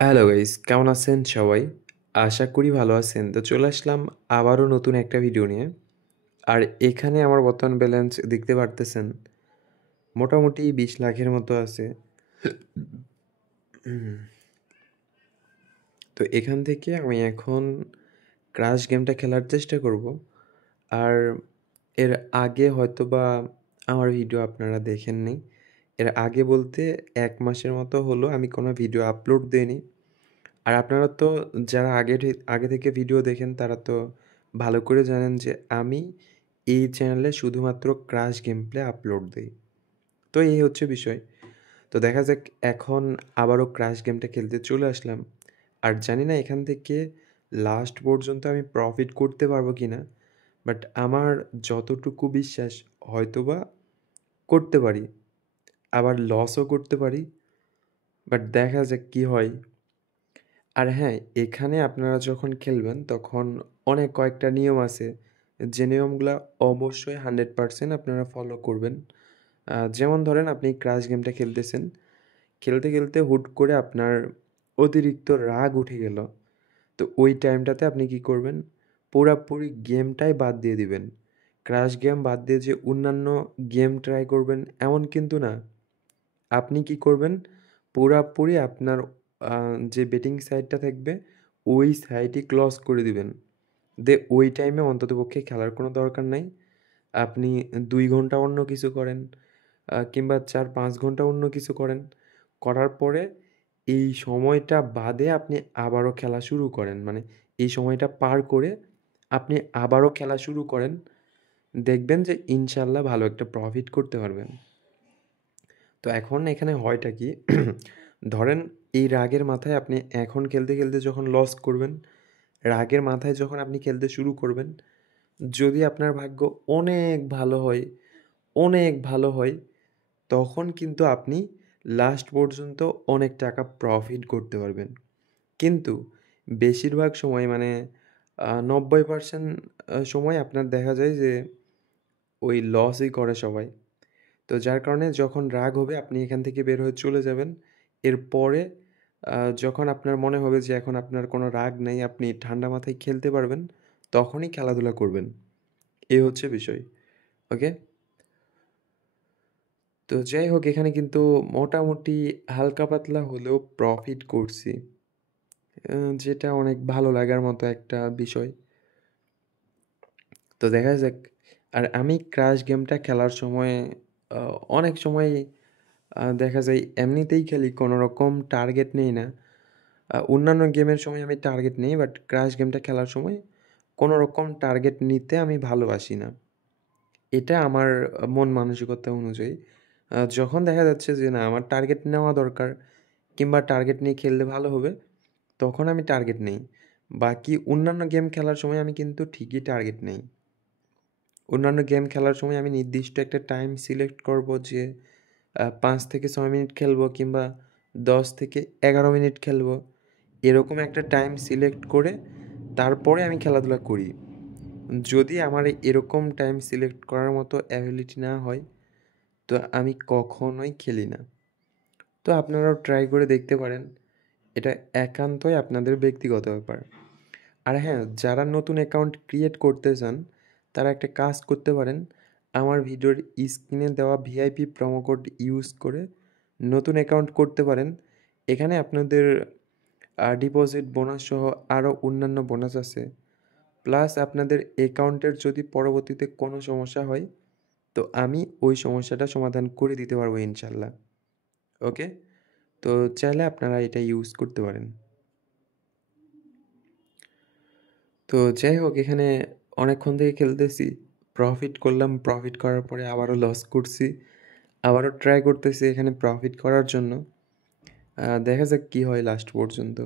Hello guys, কেমন আছেন সবাই? আশা করি ভালো আছেন। তো চলে আসলাম আবারও নতুন একটা ভিডিও নিয়ে। আর এখানে আমার বর্তমান ব্যালেন্স দেখতে পারতেছেন। মোটামুটি 20 লাখের মতো আছে। তো এখান থেকে আমি এখন ক্রাশ গেমটা খেলার চেষ্টা করব। আর এর আগে হয়তোবা আমার ভিডিও আপনারা দেখেননি। এর আগে বলতে ১ মাসের মতো হলো আমি কোনো ভিডিও আপলোড দেইনি। আর আপনারা তো যারা আগে থেকে ভিডিও দেখেন তারা তো ভালো করে জানেন যে আমি এই চ্যানেলে শুধুমাত্র ক্রাশ গেম প্লে আপলোড দেই। তো এই হচ্ছে বিষয়। তো দেখা যাক এখন আবারও ক্রাশ গেমটা খেলতে চলে আসলাম। আর জানি না এখান থেকে লাস্ট পর্যন্ত আমি প্রফিট করতে পারবো কিনা। বাট আমার যতটুকু বিশ্বাস হয়তোবা করতে পারি। আবার লসও করতে পারি। বাট দেখা যাক কি হয়। আর হ্যাঁ, এখানে আপনারা যখন খেলবেন তখন অনেক কয়েকটা নিয়ম আছে। যে নিয়মগুলা অবশ্যই 100% আপনারা ফলো করবেন। যেমন ধরেন আপনি ক্রাশ গেমটা খেলতেছেন। খেলতে হুট করে আপনার অতিরিক্ত রাগ উঠে গেল। তো ওই টাইমটাতে আপনি কি করবেন? পুরাপুরি গেমটাই বাদ দিয়ে দিবেন। ক্রাশ গেম বাদ দিয়ে যে অন্যান্য গেম ট্রাই করবেন এমন কিন্তু না। আপনি কি করবেন? পুরাপুরি আপনার যে বেটিং সাইটটা থাকবে, ওই সাইটই ক্লোজ করে দিবেন। ওই টাইমে অন্ততপক্ষে খেলার কোনো দরকার নাই। আপনি ২ ঘন্টা অন্য কিছু করেন কিংবা ৪-৫ ঘন্টা অন্য কিছু করেন। করার পরে এই সময়টা বাদে আপনি আবারও খেলা শুরু করেন। মানে এই সময়টা পার করে আপনি আবারও খেলা শুরু করেন। দেখবেন যে ইনশাআল্লাহ ভালো একটা প্রফিট করতে পারবেন। তো এখন এখানে হয়টা কি? ধরেন এই রাগের মাথায় আপনি এখন খেলতে যখন লস করবেন, রাগের মাথায় যখন আপনি খেলতে শুরু করবেন, যদি আপনার ভাগ্য অনেক ভালো হয়, অনেক ভালো হয়, তখন কিন্তু আপনি লাস্ট পর্যন্ত অনেক টাকা প্রফিট করতে পারবেন। কিন্তু বেশিরভাগ সময় মানে ৯০% সময় আপনার দেখা যায় যে ওই লসই করে সবাই। তো যার কারণে যখন রাগ হবে আপনি এখান থেকে বের হয়ে চলে যাবেন। এরপরে যখন আপনার মনে হবে যে এখন আপনার কোনো রাগ নেই, আপনি ঠান্ডা মাথায় খেলতে পারবেন, তখনই খেলাধুলা করবেন। এই হচ্ছে বিষয়। ওকে? তো যাই হোক এখানে কিন্তু মোটামুটি হালকা পাতলা হলেও প্রফিট করছি। যেটা অনেক ভালো লাগার মতো একটা বিষয়। তো দেখা যাক। আর আমি ক্রাশ গেমটা খেলার সময় আ অনেক সময় দেখা যায় এমনিতেই খেলি কোনো রকম টার্গেট নেই না। অন্যান্য গেমের সময় আমি টার্গেট নেই বাট ক্রাশ গেমটা খেলার সময় কোনো রকম টার্গেট নিতে আমি ভালোবাসি না। এটা আমার মন মানসিকতা অনুযায়ী। যখন দেখা যাচ্ছে যে না আমার টার্গেট নেওয়া দরকার কিংবা টার্গেট নিয়ে খেললে ভালো হবে, তখন আমি টার্গেট নেই। বাকি অন্যান্য গেম খেলার সময় আমি কিন্তু ঠিকই টার্গেট নেই। অন্যান্য গেম খেলার সময় আমি নির্দিষ্ট একটা টাইম সিলেক্ট করব যে ৫ থেকে ৬ মিনিট খেলবো কিংবা ১০ থেকে ১১ মিনিট খেলবো। এরকম একটা টাইম সিলেক্ট করে তারপরে আমি খেলাধুলা করি। যদি আমার এরকম টাইম সিলেক্ট করার মতো অ্যাবিলিটি না হয়, তো আমি কখনোই খেলি না। তো আপনারাও ট্রাই করে দেখতে পারেন। এটা একান্তই আপনাদের ব্যক্তিগত ব্যাপার। আর হ্যাঁ, যারা নতুন অ্যাকাউন্ট ক্রিয়েট করতে চান, তারা একটা কাজ করতে পারেন। আমার ভিডিওর স্ক্রিনে দেওয়া ভিআইপি প্রোমো কোড ইউজ করে নতুন অ্যাকাউন্ট করতে পারেন। এখানে আপনাদের ডিপোজিট বোনাস সহ আরও অন্যান্য বোনাস আছে। প্লাস আপনাদের অ্যাকাউন্টের যদি পরবর্তীতে কোনো সমস্যা হয়, তো আমি ওই সমস্যাটা সমাধান করে দিতে পারবো ইনশাল্লাহ। ওকে? তো চাইলে আপনারা এটা ইউজ করতে পারেন। তো যাই হোক এখানে অনেকক্ষণ থেকে খেলতেছি। প্রফিট করলাম, প্রফিট করার পরে আবারও লস করছি। আবারও ট্রাই করতেছি এখানে প্রফিট করার জন্য। দেখা যাক কি হয় লাস্ট পর্যন্ত।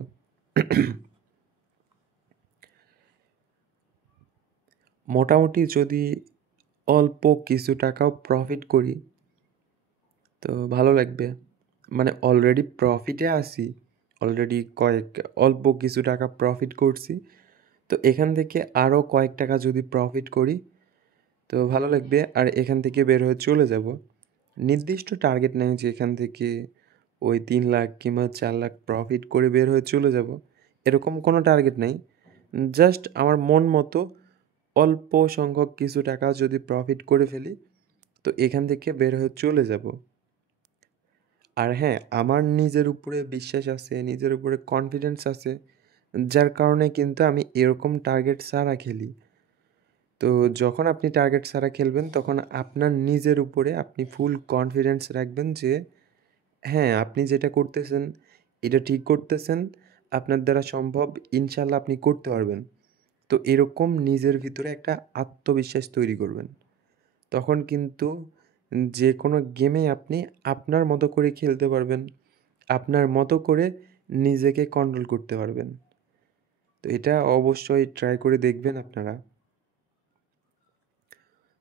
মোটামুটি যদি অল্প কিছু টাকাও প্রফিট করি, তো ভালো লাগবে। মানে অলরেডি প্রফিটে আছি। অলরেডি অল্প কিছু টাকা প্রফিট করছি। তো এখান থেকে আরও কয়েক টাকা যদি প্রফিট করি, তো ভালো লাগবে। আর এখান থেকে বের হয়ে চলে যাব। নির্দিষ্ট টার্গেট নেই যে এখান থেকে ওই 3 লাখ কিংবা 4 লাখ প্রফিট করে বের হয়ে চলে যাব, এরকম কোনো টার্গেট নাই। জাস্ট আমার মন মতো অল্প সংখ্যক কিছু টাকা যদি প্রফিট করে ফেলি, তো এখান থেকে বের হয়ে চলে যাব। আর হ্যাঁ, আমার নিজের উপরে বিশ্বাস আছে, নিজের উপরে কনফিডেন্স আছে, যার কারণে কিন্তু আমি এরকম টার্গেট ছাড়া খেলি। তো যখন আপনি টার্গেট ছাড়া খেলবেন, তখন আপনার নিজের উপরে আপনি ফুল কনফিডেন্স রাখবেন যে হ্যাঁ, আপনি যেটা করতেছেন, এটা ঠিক করতেছেন, আপনার দ্বারা সম্ভব, ইনশাআল্লাহ আপনি করতে পারবেন। তো এরকম নিজের ভিতরে একটা আত্মবিশ্বাস তৈরি করবেন। তখন কিন্তু যেকোনো গেমেই আপনি আপনার মতো করে খেলতে পারবেন। আপনার মতো করে নিজেকে কন্ট্রোল করতে পারবেন। তো এটা অবশ্যই ট্রাই করে দেখবেন আপনারা।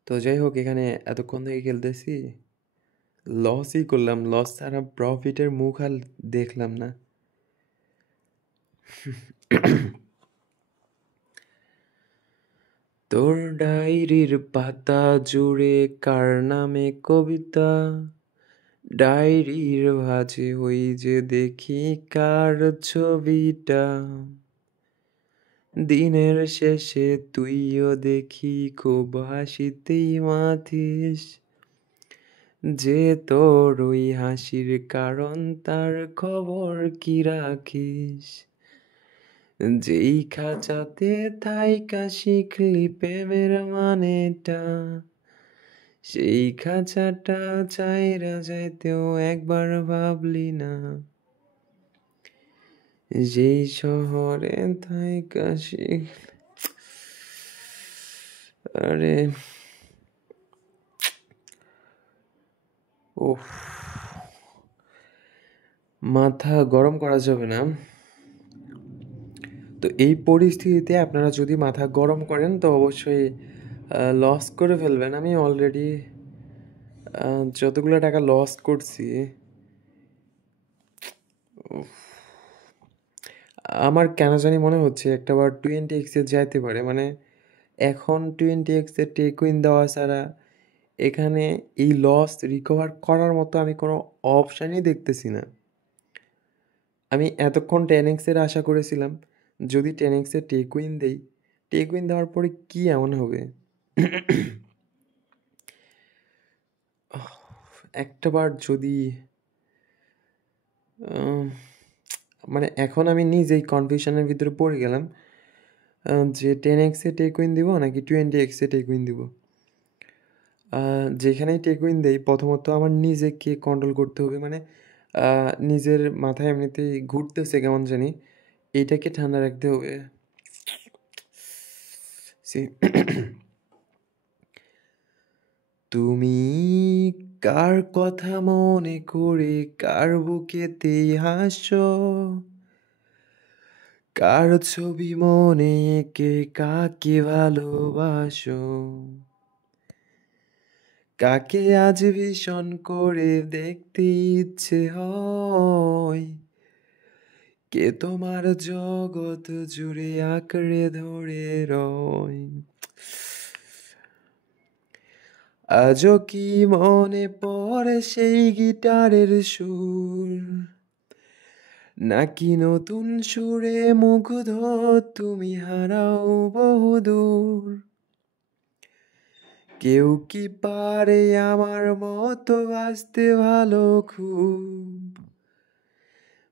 তো যাই হোক, এখানে এতক্ষণ থেকে খেলতেছি, লসই করলাম। লস ছাড়া প্রফিটের মুখ আর দেখলাম না। তোর ডায়েরির পাতা জুড়ে কার নামে কবিতা, ডায়েরির ভাঁজে ওই যে দেখি কার ছবিটা, দিনের শেষে তুইও দেখি খুব হাসিতেই মাথিস, যে তোর ওই হাসির কারণ তার খবর কি রাখিস, যেই খাঁচাতে থাইকা শিখলি প্রেমের মানেটা, সেই খাঁচাটা চাইরা যাইতেও একবার ভাবলি না, যেই শহরে থাইকা আরে ওফ, মাথা গরম করা যাবে না। তো এই পরিস্থিতিতে আপনারা যদি মাথা গরম করেন, তো অবশ্যই লস করে ফেলবেন। আমি অলরেডি যতগুলো টাকা লস করছি, উফ, আমার কেন জানি মনে হচ্ছে একটাবার 20x এ যাইতে পারে। মানে এখন 20x এ টেকুইন দেওয়া ছাড়া এখানে এই লস রিকভার করার মতো আমি কোনো অপশানই দেখতেছি না। আমি এতক্ষণ 10x এর আশা করেছিলাম, যদি 10x এ টেকুইন দেই, টেকুইন দেওয়ার পরে কি এমন হবে? একটাবার যদি মানে এখন আমি নিজেই কনফিউশনের ভিতরে পড়ে গেলাম যে 10x এ টেকুইন দিব নাকি 20x এ টেকুইন দিব। যেখানেই টেকুইন দেই, প্রথমত আমার নিজেকে কন্ট্রোল করতে হবে। মানে নিজের মাথায় এমনিতেই ঘুরতেছে কেমন জানি, এইটাকে ঠান্ডা রাখতে হবে। তুমি কার কথা মনে করে কার বুকেতেই হাসো, কার ছবি মনে এঁকে কাকে ভালোবাসো, কাকে আজ ভীষণ করে দেখতে ইচ্ছে হয়, কে তোমার জগৎ জুড়ে আঁকড়ে ধরে রয়, আজও কি মনে পড়ে সেই গিটারের সুর, নাকি নতুন সুরে মুগ্ধ তুমি হারাও বহুদূর, কেউ কি পারে আমার মতো বাঁচতে ভালো খুব,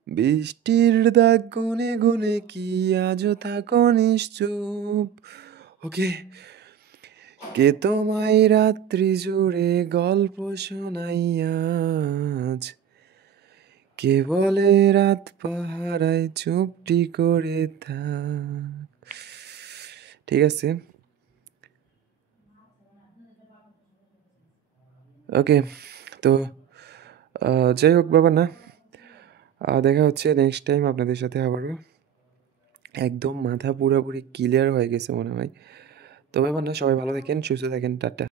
বৃষ্টির দাগ গুনে গুনে কি আজও থাকো নিশ্চুপ। ওকে, কে তোমায় রাত্রি জুড়ে গল্প শোনাই আজ, কে বলে রাত পাহারায় চুপটি করে থাক। ঠিক আছে, ওকে। তো যাই হোক ব্যাপার না, দেখা হচ্ছে নেক্সট টাইম আপনাদের সাথে আবারও। একদম মাথা পুরোপুরি ক্লিয়ার হয়ে গেছে মনে হয়। তো ব্যাপার না, সবাই ভালো থাকেন, সুস্থ থাকেন, টাটা।